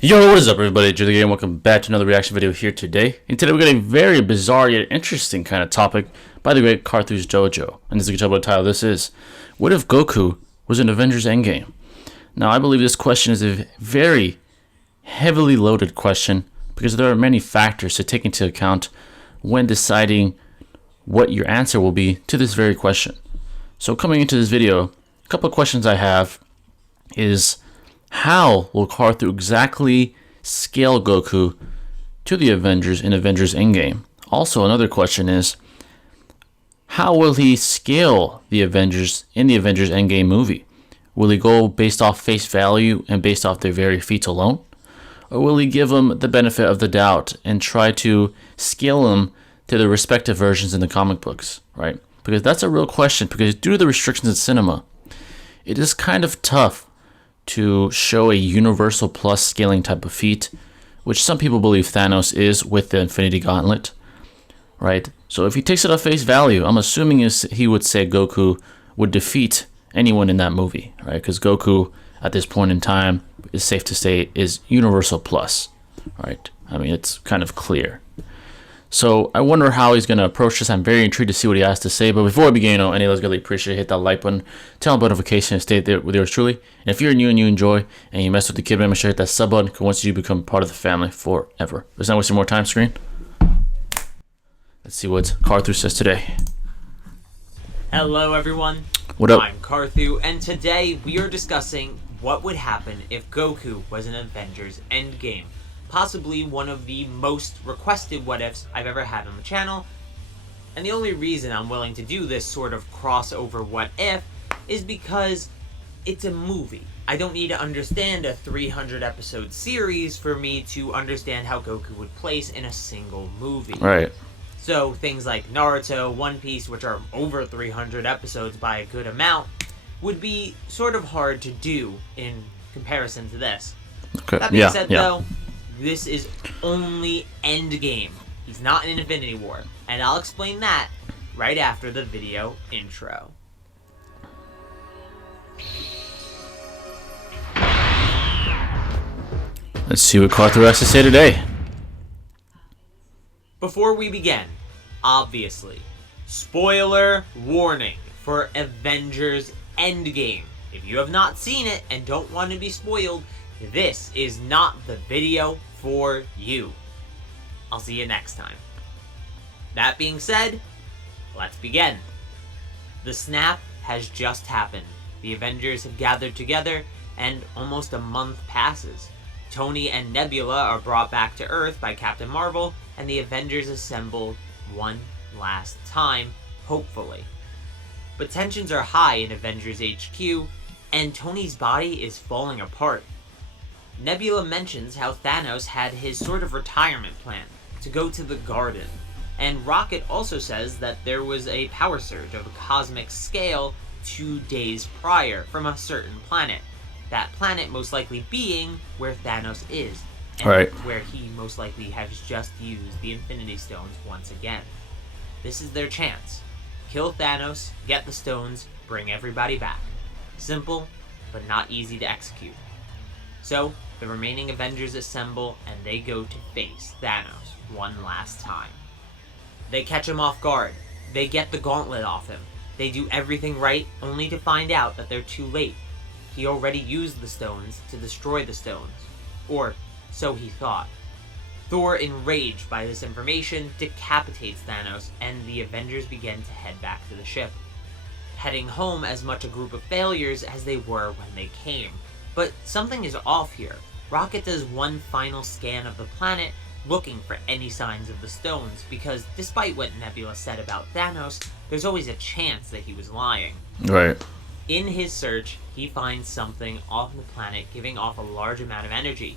Yo, what is up everybody, Julie here, and welcome back to another reaction video here today. And today we're getting a very bizarre yet interesting kind of topic by the great Carthu'S Dojo. And as you can tell by the title, this is, what if Goku was in Avengers Endgame? Now I believe this question is a very heavily loaded question because there are many factors to take into account when deciding what your answer will be to this very question. So coming into this video, a couple of questions I have is, how will Carthu exactly scale Goku to the Avengers in Avengers Endgame? Also, another question is, how will he scale the Avengers in the Avengers Endgame movie? Will he go based off face value and based off their very feats alone? Or will he give them the benefit of the doubt and try to scale them to their respective versions in the comic books, right? Because that's a real question, because due to the restrictions in cinema, it is kind of tough to show a universal plus scaling type of feat, which some people believe Thanos is with the Infinity Gauntlet, right? So if he takes it at face value, I'm assuming he would say Goku would defeat anyone in that movie, right? Because Goku, at this point in time, is safe to say, is universal plus, right? I mean, it's kind of clear. So I wonder how he's going to approach this. I'm very intrigued to see what he has to say. But before we begin, let's really appreciate it. Hit that like button, turn on notification, and stay there with yours truly. And if you're new and you enjoy and you mess with the kid, make sure to hit that sub button, because once you become part of the family forever. Let's not waste more time, screen. Let's see what Carthu says today. Hello everyone, what up? I'm Carthu, and today we are discussing what would happen if Goku was in Avengers Endgame. Possibly one of the most requested what ifs I've ever had on the channel, and the only reason I'm willing to do this sort of crossover what if is because it's a movie. I don't need to understand a 300 episode series for me to understand how Goku would place in a single movie. Right. So things like Naruto, One Piece, which are over 300 episodes by a good amount, would be sort of hard to do in comparison to this. Okay. That being said though, this is only Endgame. He's not in Infinity War. And I'll explain that right after the video intro. Let's see what Carthu has to say today. Before we begin, obviously, spoiler warning for Avengers Endgame. If you have not seen it and don't want to be spoiled, this is not the video for you. I'll see you next time. That being said, let's begin. The snap has just happened. The Avengers have gathered together, and almost a month passes. Tony and Nebula are brought back to Earth by Captain Marvel, and the Avengers assemble one last time, hopefully. But tensions are high in Avengers HQ, and Tony's body is falling apart. Nebula mentions how Thanos had his sort of retirement plan, to go to the Garden, and Rocket also says that there was a power surge of a cosmic scale 2 days prior from a certain planet. That planet most likely being where Thanos is, and where he most likely has just used the Infinity Stones once again. This is their chance. Kill Thanos, get the stones, bring everybody back. Simple, but not easy to execute. So, the remaining Avengers assemble and they go to face Thanos one last time. They catch him off guard. They get the gauntlet off him. They do everything right, only to find out that they're too late. He already used the stones to destroy the stones. Or, so he thought. Thor, enraged by this information, decapitates Thanos, and the Avengers begin to head back to the ship. Heading home as much a group of failures as they were when they came. But something is off here. Rocket does one final scan of the planet, looking for any signs of the stones, because despite what Nebula said about Thanos, there's always a chance that he was lying. Right. In his search, he finds something off the planet giving off a large amount of energy.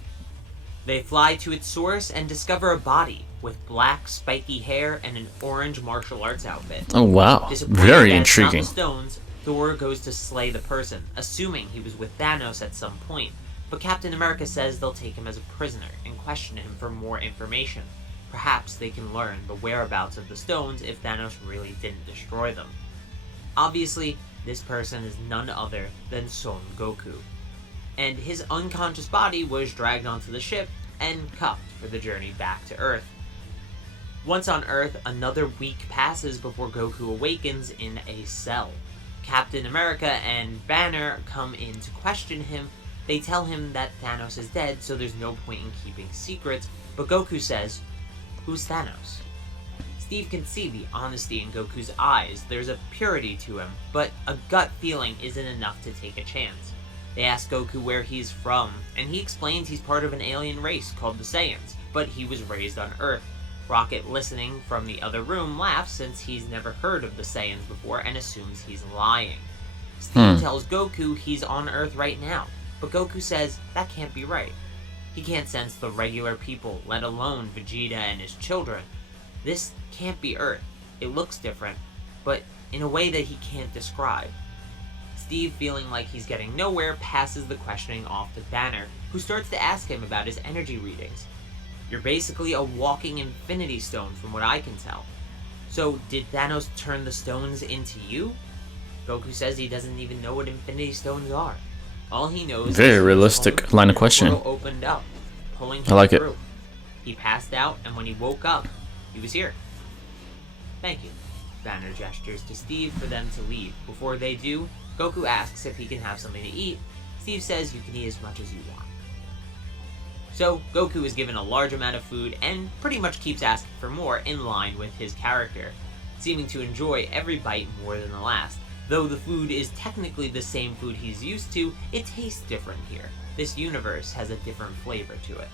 They fly to its source and discover a body with black, spiky hair and an orange martial arts outfit. Oh wow, very intriguing. Stones, Thor goes to slay the person, assuming he was with Thanos at some point, but Captain America says they'll take him as a prisoner and question him for more information. Perhaps they can learn the whereabouts of the stones if Thanos really didn't destroy them. Obviously, this person is none other than Son Goku, and his unconscious body was dragged onto the ship and cuffed for the journey back to Earth. Once on Earth, another week passes before Goku awakens in a cell. Captain America and Banner come in to question him. They tell him that Thanos is dead, so there's no point in keeping secrets, but Goku says, "Who's Thanos?" Steve can see the honesty in Goku's eyes. There's a purity to him, but a gut feeling isn't enough to take a chance. They ask Goku where he's from, and he explains he's part of an alien race called the Saiyans, but he was raised on Earth. Rocket, listening from the other room, laughs since he's never heard of the Saiyans before and assumes he's lying. Steve tells Goku he's on Earth right now, but Goku says that can't be right. He can't sense the regular people, let alone Vegeta and his children. This can't be Earth. It looks different, but in a way that he can't describe. Steve, feeling like he's getting nowhere, passes the questioning off to Banner, who starts to ask him about his energy readings. "You're basically a walking infinity stone from what I can tell. So did Thanos turn the stones into you?" Goku says he doesn't even know what infinity stones are. All he knows Very is realistic line of questioning. portal opened up, pulling him I like it. through. He passed out, and when he woke up, he was here. "Thank you." Banner gestures to Steve for them to leave. Before they do, Goku asks if he can have something to eat. Steve says you can eat as much as you want. So, Goku is given a large amount of food and pretty much keeps asking for more in line with his character, seeming to enjoy every bite more than the last. Though the food is technically the same food he's used to, it tastes different here. This universe has a different flavor to it.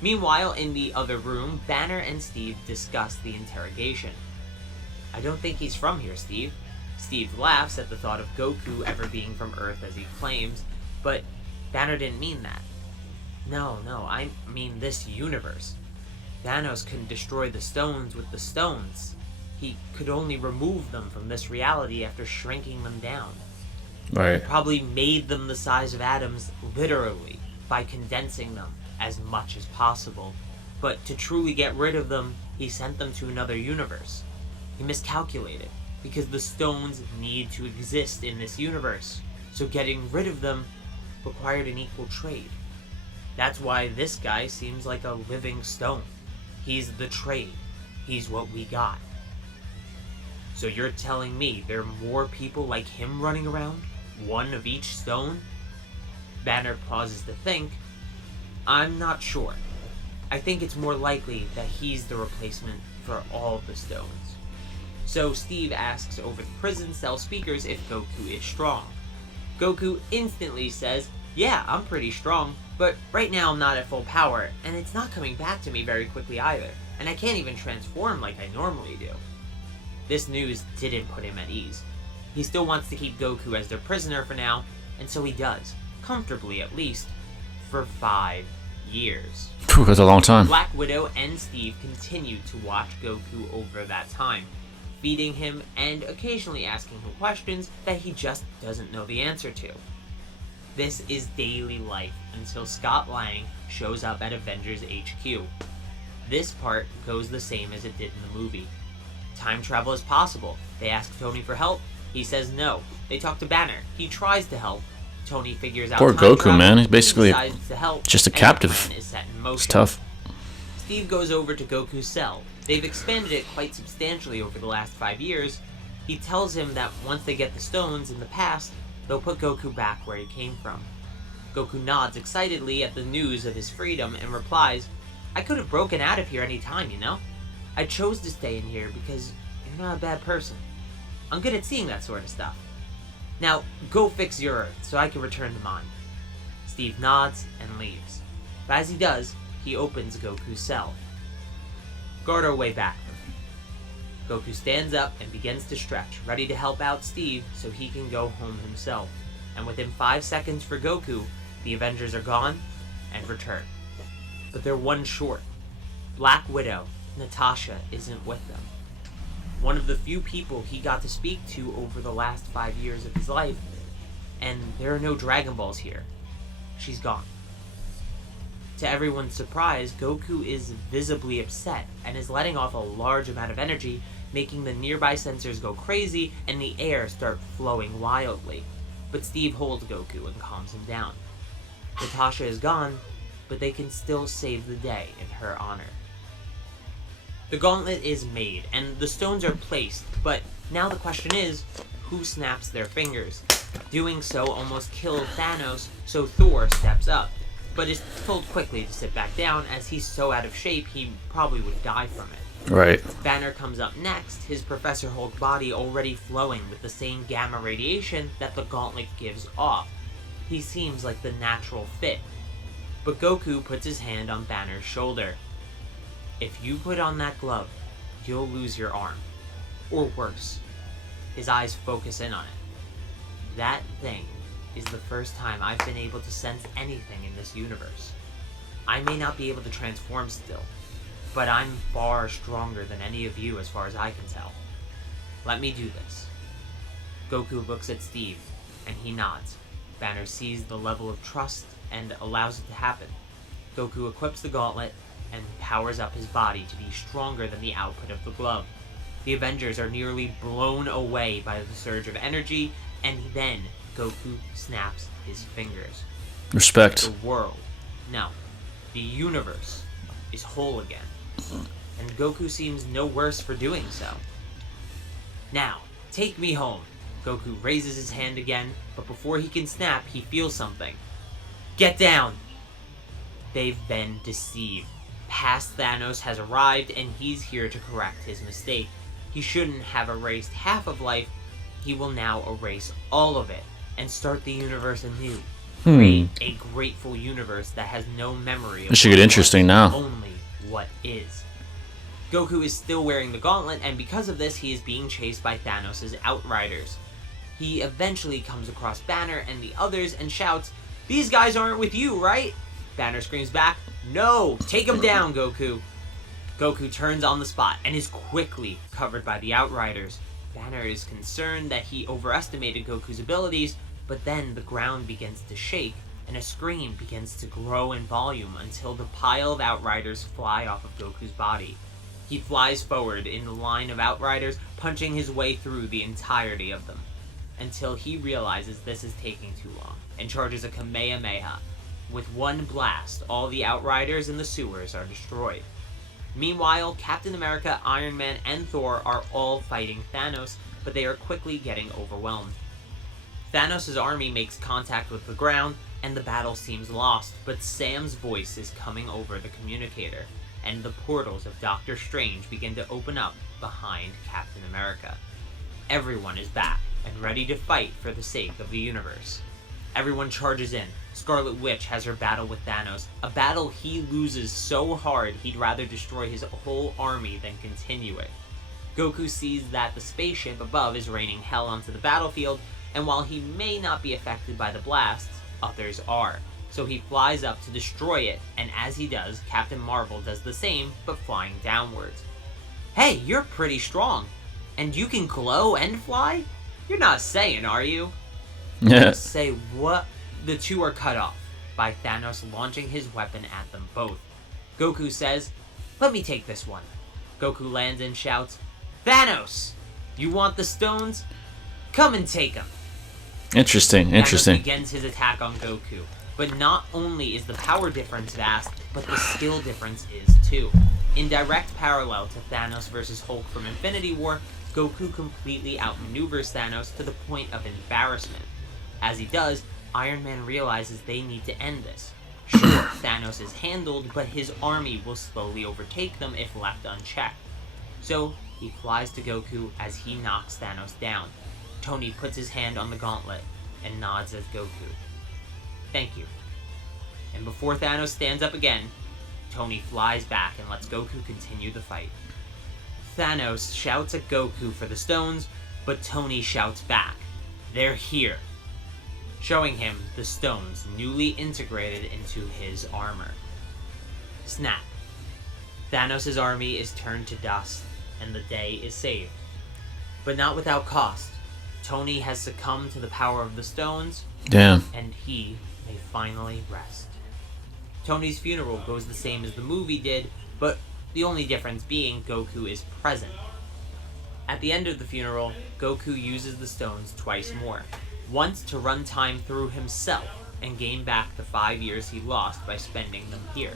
Meanwhile, in the other room, Banner and Steve discuss the interrogation. "I don't think he's from here, Steve." Steve laughs at the thought of Goku ever being from Earth as he claims, but Banner didn't mean that. No, I mean this universe. Thanos couldn't destroy the stones with the stones. He could only remove them from this reality after shrinking them down. Right. He probably made them the size of atoms, literally, by condensing them as much as possible. But to truly get rid of them, he sent them to another universe. He miscalculated, because the stones need to exist in this universe, so getting rid of them required an equal trade. That's why this guy seems like a living stone. He's the trade. He's what we got. So you're telling me there are more people like him running around? One of each stone? Banner pauses to think. "I'm not sure. I think it's more likely that he's the replacement for all of the stones." So Steve asks over the prison cell speakers if Goku is strong. Goku instantly says, "Yeah, I'm pretty strong, but right now I'm not at full power, and it's not coming back to me very quickly either, and I can't even transform like I normally do." This news didn't put him at ease. He still wants to keep Goku as their prisoner for now, and so he does, comfortably at least, for 5 years. Phew, that's a long time. Black Widow and Steve continue to watch Goku over that time, feeding him and occasionally asking him questions that he just doesn't know the answer to. This is daily life until Scott Lang shows up at Avengers HQ. This part goes the same as it did in the movie. Time travel is possible. They ask Tony for help. He says no. They talk to Banner. He tries to help. Tony figures out Poor time Goku, travel. man. He's basically He decides to help, just a and the captive. plan is set in motion. It's tough. Steve goes over to Goku's cell. They've expanded it quite substantially over the last 5 years. He tells him that once they get the stones in the past, they'll put Goku back where he came from. Goku nods excitedly at the news of his freedom and replies, "I could have broken out of here any time, you know? I chose to stay in here because you're not a bad person. I'm good at seeing that sort of stuff. Now, go fix your Earth so I can return to mine." Steve nods and leaves. But as he does, he opens Goku's cell. Guard our way back from him. Goku stands up and begins to stretch, ready to help out Steve so he can go home himself. And within 5 seconds for Goku, the Avengers are gone and return. But they're one short. Black Widow, Natasha, isn't with them. One of the few people he got to speak to over the last 5 years of his life, and there are no Dragon Balls here. She's gone. To everyone's surprise, Goku is visibly upset and is letting off a large amount of energy, making the nearby sensors go crazy and the air start flowing wildly. But Steve holds Goku and calms him down. Natasha is gone, but they can still save the day in her honor. The gauntlet is made, and the stones are placed, but now the question is, who snaps their fingers? Doing so almost kills Thanos, so Thor steps up, but is told quickly to sit back down as he's so out of shape he probably would die from it. Right. Banner comes up next, his Professor Hulk body already flowing with the same gamma radiation that the gauntlet gives off. He seems like the natural fit. But Goku puts his hand on Banner's shoulder. If you put on that glove, you'll lose your arm. Or worse. His eyes focus in on it. That thing is the first time I've been able to sense anything in this universe. I may not be able to transform still, but I'm far stronger than any of you as far as I can tell. Let me do this. Goku looks at Steve, and he nods. Banner sees the level of trust and allows it to happen. Goku equips the gauntlet and powers up his body to be stronger than the output of the glove. The Avengers are nearly blown away by the surge of energy, and then Goku snaps his fingers. Respect. The world, no, the universe, is whole again. And Goku seems no worse for doing so. Now, take me home. Goku raises his hand again, but before he can snap, he feels something. Get down! They've been deceived. Past Thanos has arrived, and he's here to correct his mistake. He shouldn't have erased half of life. He will now erase all of it and start the universe anew. Create a grateful universe that has no memory of This should get interesting now. Only what is. Goku is still wearing the gauntlet, and because of this, he is being chased by Thanos' Outriders. He eventually comes across Banner and the others and shouts, "These guys aren't with you, right?" Banner screams back, "No! Take him down, Goku!" Goku turns on the spot and is quickly covered by the Outriders. Banner is concerned that he overestimated Goku's abilities, but then the ground begins to shake and a scream begins to grow in volume until the pile of Outriders fly off of Goku's body. He flies forward in the line of Outriders, punching his way through the entirety of them, until he realizes this is taking too long, and charges a Kamehameha. With one blast, all the Outriders in the sewers are destroyed. Meanwhile, Captain America, Iron Man, and Thor are all fighting Thanos, but they are quickly getting overwhelmed. Thanos' army makes contact with the ground, and the battle seems lost, but Sam's voice is coming over the communicator, and the portals of Doctor Strange begin to open up behind Captain America. Everyone is back and ready to fight for the sake of the universe. Everyone charges in. Scarlet Witch has her battle with Thanos, a battle he loses so hard he'd rather destroy his whole army than continue it. Goku sees that the spaceship above is raining hell onto the battlefield, and while he may not be affected by the blasts, others are. So he flies up to destroy it, and as he does, Captain Marvel does the same, but flying downwards. "Hey, you're pretty strong. And you can glow and fly? You're not saying, are you?" Yeah. Say what? The two are cut off by Thanos launching his weapon at them both. Goku says, "Let me take this one." Goku lands and shouts, "Thanos! You want the stones? Come and take them." Interesting. Thanos begins his attack on Goku. But not only is the power difference vast, but the skill difference is too. In direct parallel to Thanos vs. Hulk from Infinity War, Goku completely outmaneuvers Thanos to the point of embarrassment. As he does, Iron Man realizes they need to end this. Sure, Thanos is handled, but his army will slowly overtake them if left unchecked. So, he flies to Goku as he knocks Thanos down. Tony puts his hand on the gauntlet and nods at Goku. "Thank you." And before Thanos stands up again, Tony flies back and lets Goku continue the fight. Thanos shouts at Goku for the stones, but Tony shouts back, "They're here," showing him the stones newly integrated into his armor. Snap. Thanos' army is turned to dust, and the day is saved. But not without cost. Tony has succumbed to the power of the stones, Damn. and he may finally rest. Tony's funeral goes the same as the movie did, but the only difference being Goku is present. At the end of the funeral, Goku uses the stones twice more. Once to run time through himself and gain back the 5 years he lost by spending them here.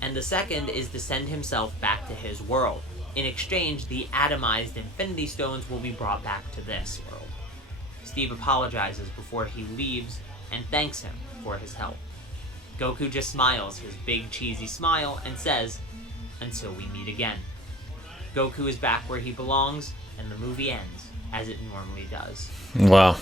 And the second is to send himself back to his world. In exchange, the atomized Infinity Stones will be brought back to this world. Steve apologizes before he leaves and thanks him for his help. Goku just smiles his big cheesy smile and says, "Until we meet again." Goku is back where he belongs, and the movie ends as it normally does. Wow.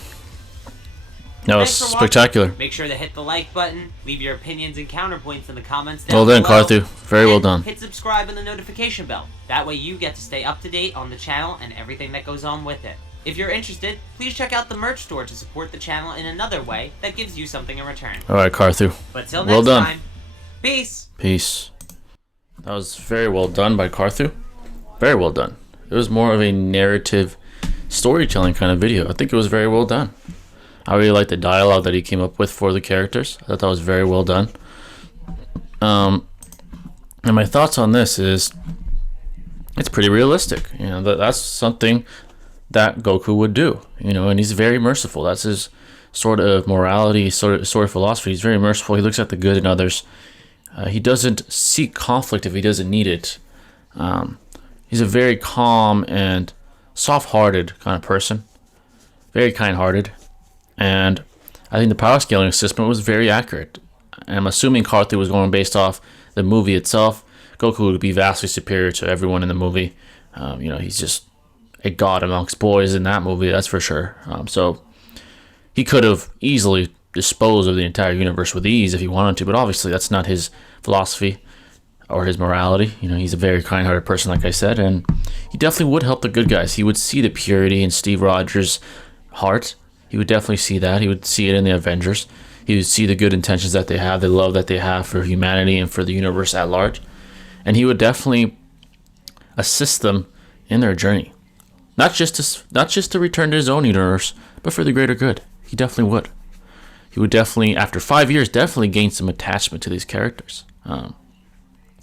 That was Thanks for spectacular. watching. Make sure to hit the like button, leave your opinions and counterpoints in the comments Well down done, below. Carthu. Very well And done. Hit subscribe and the notification bell. That way you get to stay up to date on the channel and everything that goes on with it. If you're interested, please check out the merch store to support the channel in another way that gives you something in return. Alright, Carthu. But till Well next done. time, peace! Peace. That was very well done by Carthu. Very well done. It was more of a narrative storytelling kind of video. I think it was very well done. I really like the dialogue that he came up with for the characters. I thought that was very well done. And my thoughts on this is, it's pretty realistic. You know, that's something that Goku would do. You know, and he's very merciful. That's his sort of morality, sort of philosophy. He's very merciful. He looks at the good in others. He doesn't seek conflict if he doesn't need it. He's a very calm and soft-hearted kind of person. Very kind-hearted. And I think the power scaling system was very accurate. And I'm assuming Carthu was going based off the movie itself. Goku would be vastly superior to everyone in the movie. You know, he's just a god amongst boys in that movie, that's for sure. So he could have easily disposed of the entire universe with ease if he wanted to, but obviously that's not his philosophy or his morality. You know, he's a very kind-hearted person, like I said, and he definitely would help the good guys. He would see the purity in Steve Rogers' heart. He would definitely see that. He would see it in the Avengers. He would see the good intentions that they have, the love that they have for humanity and for the universe at large. And he would definitely assist them in their journey. Not just to return to his own universe, but for the greater good. He definitely would. He would definitely, after 5 years, definitely gain some attachment to these characters.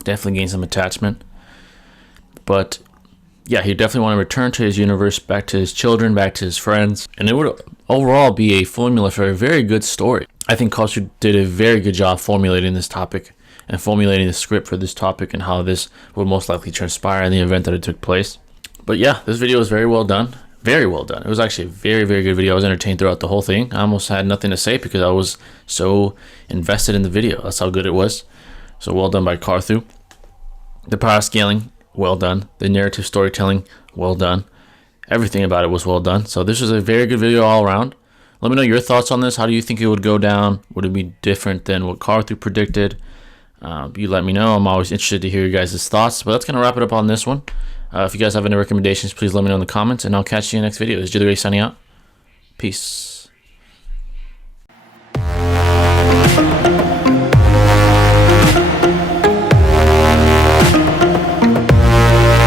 Definitely gain some attachment. But yeah, he definitely want to return to his universe, back to his children, back to his friends. And it would overall be a formula for a very good story. I think Carthu did a very good job formulating this topic and formulating the script for this topic and how this would most likely transpire in the event that it took place. But yeah, this video was very well done. Very well done. It was actually a very, very good video. I was entertained throughout the whole thing. I almost had nothing to say because I was so invested in the video. That's how good it was. So well done by Carthu. The power scaling, well done. The narrative storytelling, well done. Everything about it was well done. So this was a very good video all around. Let me know your thoughts on this. How do you think it would go down? Would it be different than what Carthu predicted? You let me know. I'm always interested to hear your guys' thoughts. But that's going to wrap it up on this one. If you guys have any recommendations, please let me know in the comments. And I'll catch you in the next video. This is Jither signing out. Peace.